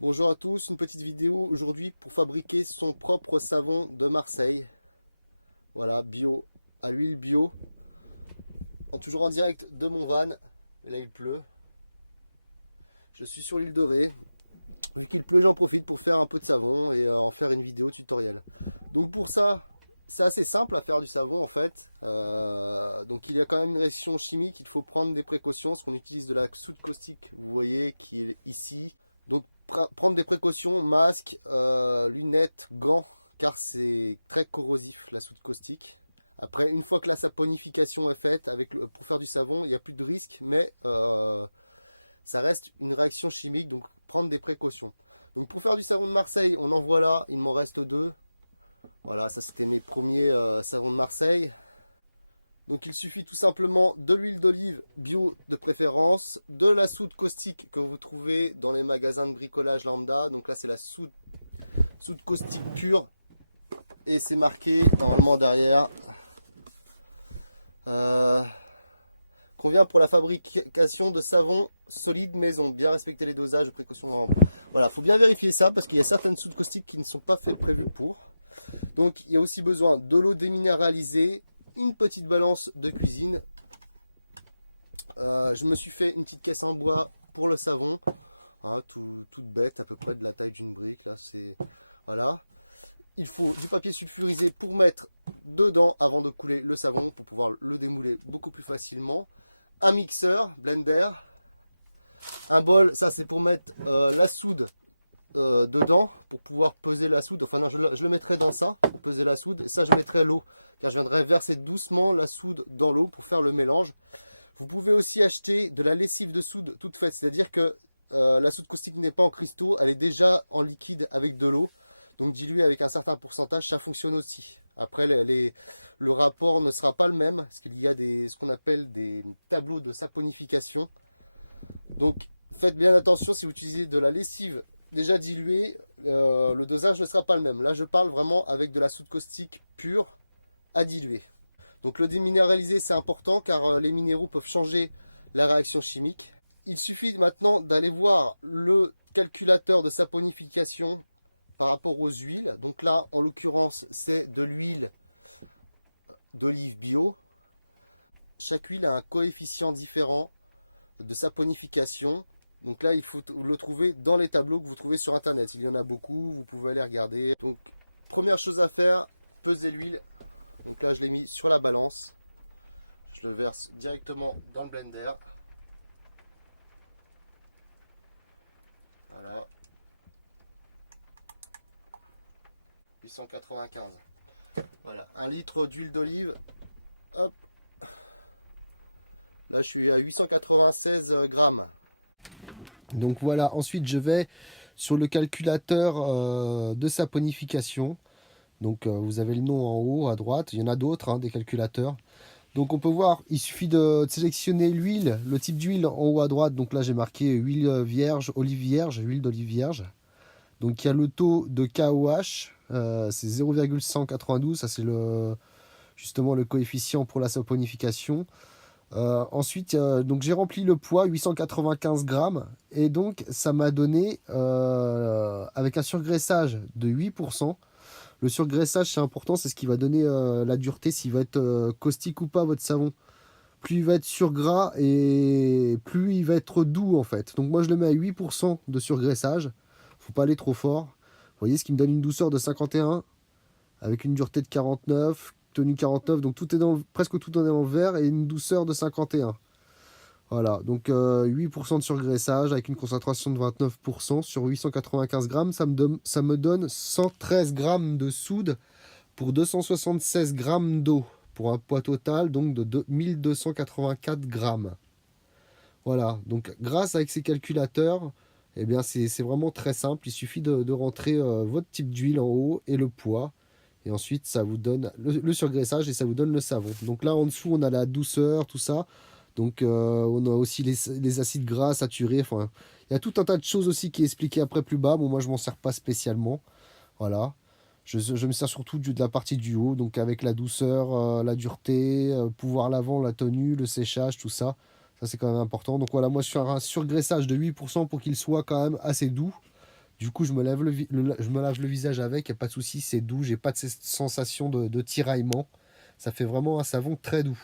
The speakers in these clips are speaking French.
Bonjour à tous, une petite vidéo aujourd'hui pour fabriquer son propre savon de Marseille. Voilà, bio, à l'huile bio, toujours en direct de mon van. Là il pleut. Je suis sur l'île de Ré. Vu qu'il pleut, j'en profite pour faire un peu de savon et en faire une vidéo tutoriel. Donc pour ça, c'est assez simple à faire du savon en fait. Donc il y a quand même une réaction chimique, il faut prendre des précautions. Parce qu'on utilise de la soude caustique, vous voyez, qui est ici. Donc prendre des précautions, masque, lunettes, gants, car c'est très corrosif la soude caustique. Après, une fois que la saponification est faite pour faire du savon, il n'y a plus de risque, mais ça reste une réaction chimique, donc prendre des précautions. Donc pour faire du savon de Marseille, on en voit là, il m'en reste deux. Voilà, ça c'était mes premiers savons de Marseille. Donc il suffit tout simplement de l'huile d'olive bio de préférence, de la soude caustique que vous trouvez dans les magasins de bricolage lambda. Donc là c'est la soude caustique pure et c'est marqué normalement derrière. Convient pour la fabrication de savon solide maison. Bien respecter les dosages de précaution. Voilà, faut bien vérifier ça parce qu'il y a certaines soudes caustiques qui ne sont pas prévues pour. Donc il y a aussi besoin de l'eau déminéralisée, une petite balance de cuisine. Je me suis fait une petite caisse en bois pour le savon, hein, toute bête, à peu près de la taille d'une brique. Là, c'est voilà. Il faut du papier sulfurisé pour mettre dedans avant de couler le savon pour pouvoir le démouler beaucoup plus facilement. Un mixeur, blender, un bol, ça c'est pour mettre la soude dedans pour pouvoir peser la soude. Enfin non, je le mettrai dans ça pour peser la soude. Et ça je mettrai l'eau car je viendrai verser doucement la soude dans l'eau pour faire le mélange. Vous pouvez aussi acheter de la lessive de soude toute faite, c'est-à-dire que la soude caustique n'est pas en cristaux, elle est déjà en liquide avec de l'eau. Donc diluée avec un certain pourcentage, ça fonctionne aussi. Après, le rapport ne sera pas le même, parce qu'il y a ce qu'on appelle des tableaux de saponification. Donc faites bien attention si vous utilisez de la lessive déjà diluée, le dosage ne sera pas le même. Là, je parle vraiment avec de la soude caustique pure à diluer. Donc le déminéralisé, c'est important car les minéraux peuvent changer la réaction chimique. Il suffit maintenant d'aller voir le calculateur de saponification par rapport aux huiles. Donc là, en l'occurrence, c'est de l'huile d'olive bio. Chaque huile a un coefficient différent de saponification. Donc là, il faut le trouver dans les tableaux que vous trouvez sur Internet. Il y en a beaucoup, vous pouvez aller regarder. Donc, première chose à faire, peser l'huile. Donc là, je l'ai mis sur la balance. Je le verse directement dans le blender. Voilà. 895. Voilà, 1 litre d'huile d'olive. Hop. Là, je suis à 896 grammes. Donc voilà, ensuite je vais sur le calculateur de saponification. Donc vous avez le nom en haut à droite. Il y en a d'autres, hein, des calculateurs. Donc on peut voir, il suffit de sélectionner l'huile, le type d'huile en haut à droite. Donc là j'ai marqué huile vierge, olive vierge, huile d'olive vierge. Donc il y a le taux de KOH, c'est 0,192, ça c'est justement le coefficient pour la saponification. Ensuite, donc j'ai rempli le poids, 895 grammes, et donc ça m'a donné, avec un surgraissage de 8%. Le surgraissage, c'est important, c'est ce qui va donner la dureté, s'il va être caustique ou pas votre savon. Plus il va être surgras et plus il va être doux en fait. Donc moi je le mets à 8% de surgraissage, faut pas aller trop fort. Vous voyez, ce qui me donne une douceur de 51 avec une dureté de 49, tenue 49, donc tout est presque tout est dans le vert et une douceur de 51. Voilà, donc 8% de surgraissage avec une concentration de 29% sur 895 grammes, ça me donne 113 grammes de soude pour 276 grammes d'eau, pour un poids total donc de 1284 grammes. Voilà, donc grâce à ces calculateurs, eh bien c'est vraiment très simple, il suffit de rentrer votre type d'huile en haut et le poids. Et ensuite, ça vous donne le surgraissage et ça vous donne le savon. Donc là, en dessous, on a la douceur, tout ça. Donc on a aussi les acides gras saturés. Enfin, il y a tout un tas de choses aussi qui est expliqué après plus bas. Bon, moi, je m'en sers pas spécialement. Voilà. Je me sers surtout de la partie du haut. Donc avec la douceur, la dureté, pouvoir l'avant, la tenue, le séchage, tout ça. Ça, c'est quand même important. Donc voilà, moi, je fais un surgraissage de 8% pour qu'il soit quand même assez doux. Du coup, je me lave je me lave le visage avec, y a pas de souci, c'est doux, j'ai pas de cette sensation de tiraillement. Ça fait vraiment un savon très doux.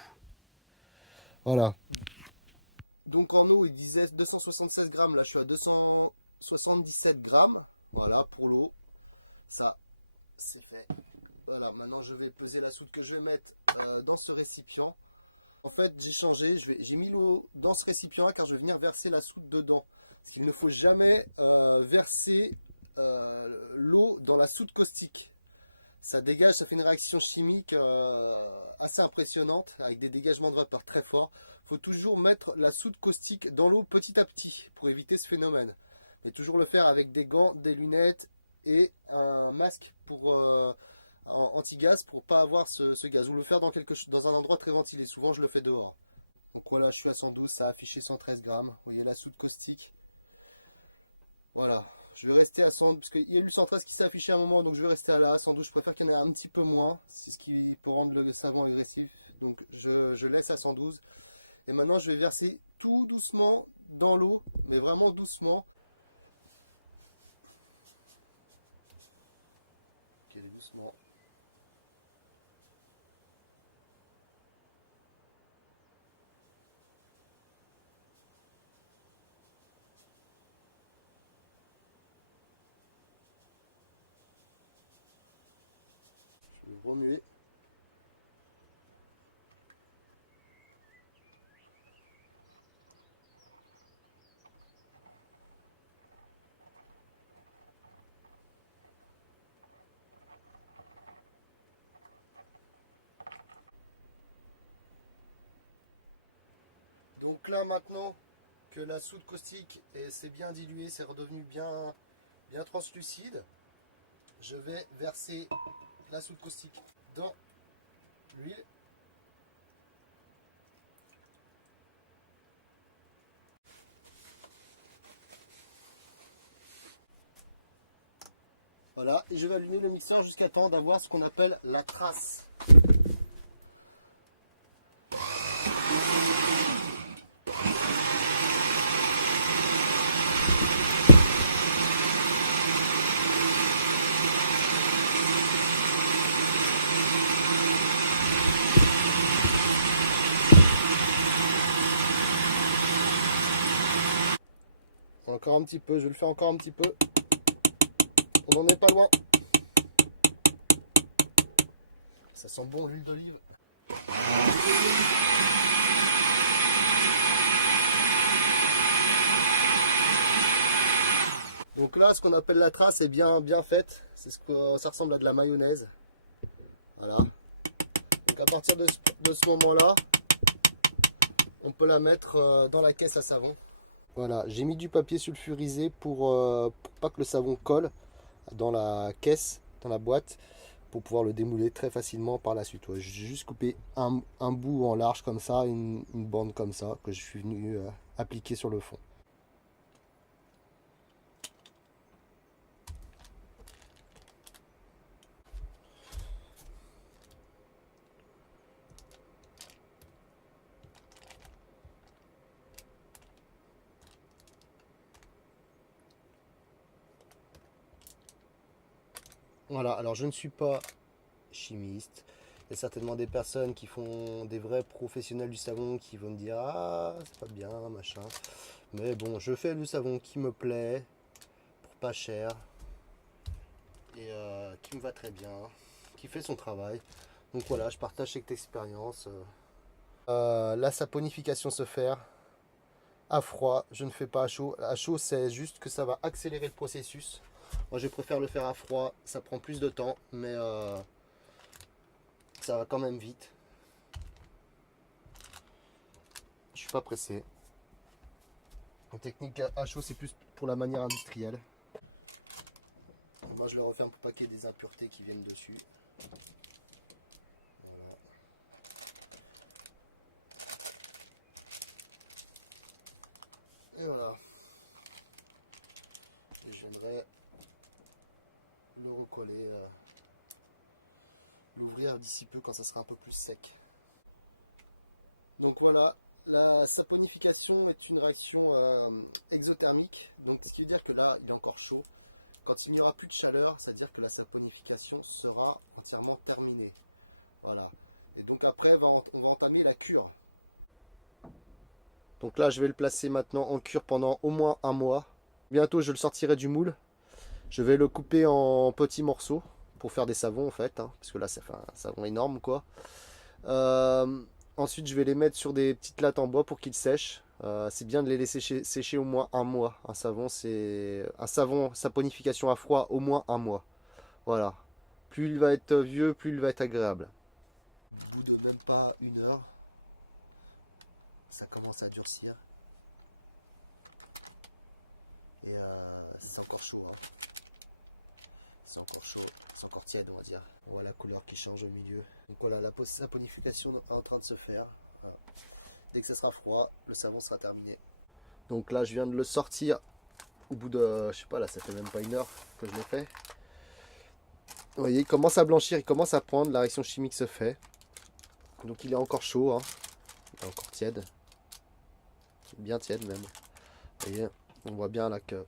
Voilà. Donc en eau, il disait 276 grammes, là je suis à 277 grammes. Voilà, pour l'eau, ça c'est fait. Voilà, maintenant je vais peser la soude que je vais mettre dans ce récipient. En fait, j'ai changé, j'ai mis l'eau dans ce récipient-là car je vais venir verser la soude dedans. Parce qu'il ne faut jamais verser l'eau dans la soude caustique. Ça dégage, ça fait une réaction chimique assez impressionnante avec des dégagements de vapeur très forts. Il faut toujours mettre la soude caustique dans l'eau petit à petit pour éviter ce phénomène. Mais toujours le faire avec des gants, des lunettes et un masque pour anti-gaz pour pas avoir ce gaz. Ou le faire dans un endroit très ventilé. Souvent je le fais dehors. Donc voilà, je suis à 112, ça a affiché 113 grammes. Vous voyez la soude caustique. Voilà, je vais rester à 100, parce qu'il y a eu le 113 qui s'est affiché à un moment, donc je vais rester à là. 112, je préfère qu'il y en ait un petit peu moins. C'est ce qui peut rendre le savon agressif. Donc je laisse à 112. Et maintenant, je vais verser tout doucement dans l'eau, mais vraiment doucement. Ok, doucement. Je vais remuer. Donc là, maintenant que la soude caustique s'est bien diluée, c'est redevenu bien translucide, je vais verser la soude caustique dans l'huile. Voilà, et je vais allumer le mixeur jusqu'à temps d'avoir ce qu'on appelle la trace. Encore un petit peu, je vais le faire encore un petit peu. On n'en est pas loin. Ça sent bon l'huile d'olive. Donc là, ce qu'on appelle la trace est bien faite. C'est ce que ça ressemble à de la mayonnaise. Voilà. Donc à partir de ce moment-là, on peut la mettre dans la caisse à savon. Voilà, j'ai mis du papier sulfurisé pour pas que le savon colle dans la caisse, dans la boîte, pour pouvoir le démouler très facilement par la suite. Ouais, j'ai juste coupé un bout en large comme ça, une bande comme ça, que je suis venu appliquer sur le fond. Voilà, alors je ne suis pas chimiste. Il y a certainement des personnes qui font des vrais professionnels du savon qui vont me dire ah c'est pas bien machin. Mais bon, je fais le savon qui me plaît pour pas cher et qui me va très bien, qui fait son travail. Donc voilà, je partage cette expérience. La saponification se fait à froid, je ne fais pas à chaud. À chaud, c'est juste que ça va accélérer le processus. Moi, je préfère le faire à froid, ça prend plus de temps, mais ça va quand même vite. Je suis pas pressé. En technique à chaud, c'est plus pour la manière industrielle. Et moi, je le referme pour pas qu'il y ait des impuretés qui viennent dessus. Voilà. Et voilà. Et je viendrai le recoller, l'ouvrir d'ici peu quand ça sera un peu plus sec. Donc voilà, la saponification est une réaction exothermique, donc ce qui veut dire que là il est encore chaud. Quand il n'y aura plus de chaleur, c'est-à-dire que la saponification sera entièrement terminée. Voilà. Et donc après, on va entamer la cure. Donc là, je vais le placer maintenant en cure pendant au moins un mois. Bientôt, je le sortirai du moule. Je vais le couper en petits morceaux pour faire des savons en fait, hein, parce que là, ça fait un savon énorme quoi. Ensuite, je vais les mettre sur des petites lattes en bois pour qu'ils sèchent. C'est bien de les laisser sécher au moins un mois. Un savon, saponification à froid, au moins un mois. Voilà. Plus il va être vieux, plus il va être agréable. Au bout de même pas une heure, ça commence à durcir. Et c'est encore chaud. Hein. C'est encore chaud, c'est encore tiède on va dire. On voit la couleur qui change au milieu. Donc voilà, la saponification est en train de se faire. Voilà. Dès que ça sera froid, le savon sera terminé. Donc là je viens de le sortir au bout de, je sais pas là, ça fait même pas une heure que je l'ai fait. Vous voyez, il commence à blanchir, il commence à prendre, la réaction chimique se fait. Donc il est encore chaud, hein. Il est encore tiède. Bien tiède même. Vous voyez, on voit bien là que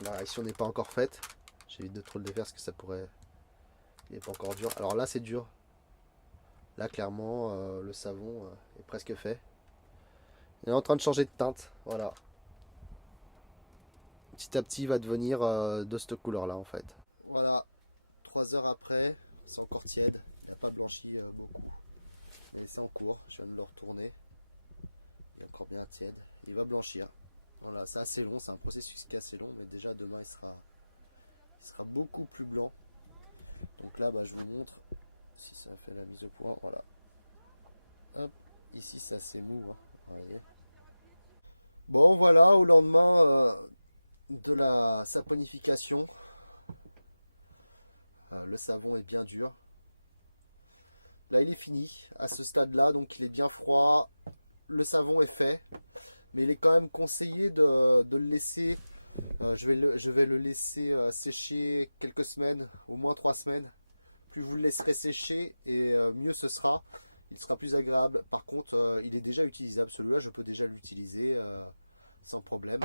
la réaction n'est pas encore faite. J'évite de trop le défaire parce que ça pourrait... Il n'est pas encore dur. Alors là c'est dur. Là clairement le savon est presque fait. Il est en train de changer de teinte. Voilà. Petit à petit il va devenir de cette couleur là en fait. Voilà. 3 heures après. C'est encore tiède. Il n'a pas blanchi beaucoup. Mais c'est en cours. Je viens de le retourner. Il est encore bien tiède. Il va blanchir. Voilà. C'est assez long. C'est un processus qui est assez long. Mais déjà demain il sera beaucoup plus blanc. Donc là bah, je vous montre si ça fait la mise au point. Voilà. Hop, ici c'est assez mou. Hein. Voyez. Bon voilà, au lendemain de la saponification, le savon est bien dur. Là il est fini à ce stade là, donc il est bien froid. Le savon est fait, mais il est quand même conseillé de le laisser. Je vais le laisser sécher quelques semaines, au moins 3 semaines. Plus vous le laisserez sécher et mieux ce sera. Il sera plus agréable. Par contre, il est déjà utilisable. Celui-là, je peux déjà l'utiliser sans problème.